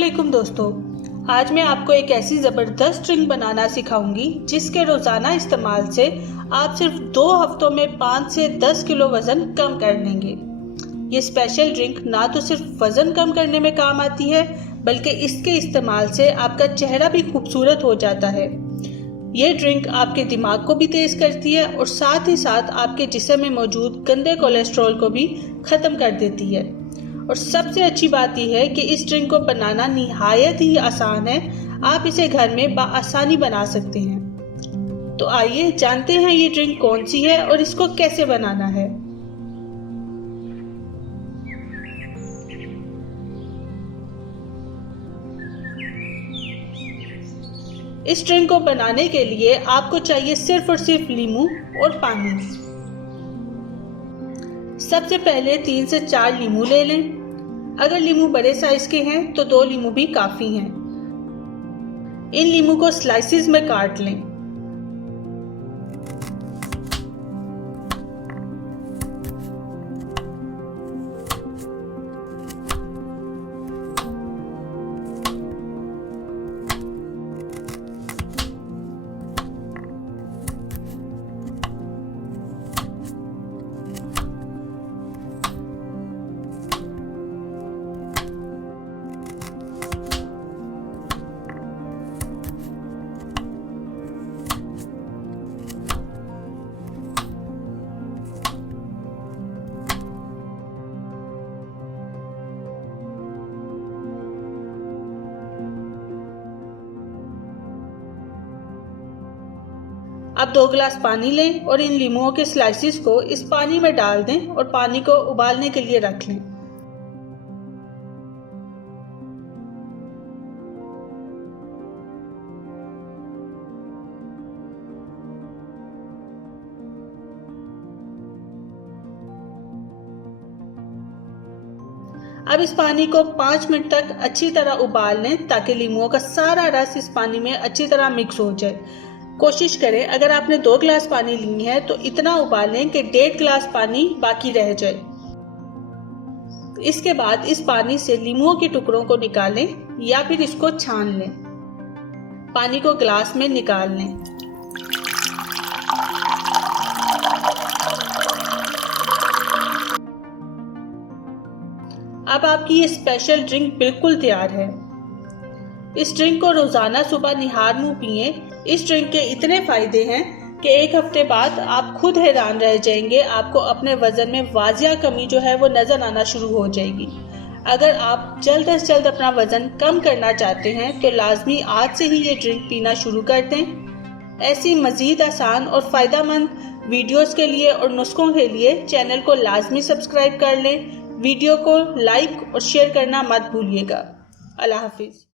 अस्सलामुअलैकुम दोस्तों, आज मैं आपको एक ऐसी ज़बरदस्त ड्रिंक बनाना सिखाऊंगी जिसके रोज़ाना इस्तेमाल से आप सिर्फ 2 हफ्तों में 5 से 10 किलो वज़न कम कर लेंगे। ये स्पेशल ड्रिंक ना तो सिर्फ वज़न कम करने में काम आती है बल्कि इसके इस्तेमाल से आपका चेहरा भी खूबसूरत हो जाता है। ये ड्रिंक आपके दिमाग को भी तेज़ करती है और साथ ही साथ आपके जिस्म में मौजूद गंदे कोलेस्ट्रॉल को भी ख़त्म कर देती है। और सबसे अच्छी बात यह है कि इस ड्रिंक को बनाना निहायत ही आसान है। आप इसे घर में बआसानी बना सकते हैं। तो आइए जानते हैं ये ड्रिंक कौन सी है और इसको कैसे बनाना है। इस ड्रिंक को बनाने के लिए आपको चाहिए सिर्फ और सिर्फ नींबू और पानी। सबसे पहले 3 से 4 नींबू ले लें। अगर नींबू बड़े साइज के हैं तो 2 नींबू भी काफी हैं। इन नींबू को स्लाइसेस में काट लें। अब 2 गिलास पानी लें और इन नींबुओं के स्लाइसेस को इस पानी में डाल दें और पानी को उबालने के लिए रख लें। अब इस पानी को 5 मिनट तक अच्छी तरह उबाल लें ताकि नींबुओं का सारा रस इस पानी में अच्छी तरह मिक्स हो जाए। कोशिश करें अगर आपने 2 गिलास पानी ली है तो इतना उबालें कि 1.5 गिलास पानी बाकी रह जाए। इसके बाद इस पानी से नींबुओं के टुकड़ों को निकालें या फिर इसको छान लें। पानी को गिलास में निकाल लें। अब आपकी ये स्पेशल ड्रिंक बिल्कुल तैयार है। इस ड्रिंक को रोजाना सुबह निहार मुंह पिए। इस ड्रिंक के इतने फायदे हैं कि 1 हफ्ते बाद आप खुद हैरान रह जाएंगे। आपको अपने वजन में वाजिया कमी जो है वो नजर आना शुरू हो जाएगी। अगर आप जल्द से जल्द अपना वजन कम करना चाहते हैं तो लाजमी आज से ही ये ड्रिंक पीना शुरू कर दें। ऐसी मजीद आसान और फायदेमंद वीडियोस के लिए और नुस्खों के लिए चैनल को लाजमी सब्सक्राइब कर लें। वीडियो को लाइक और शेयर करना मत भूलिएगा। अल्लाह हाफिज।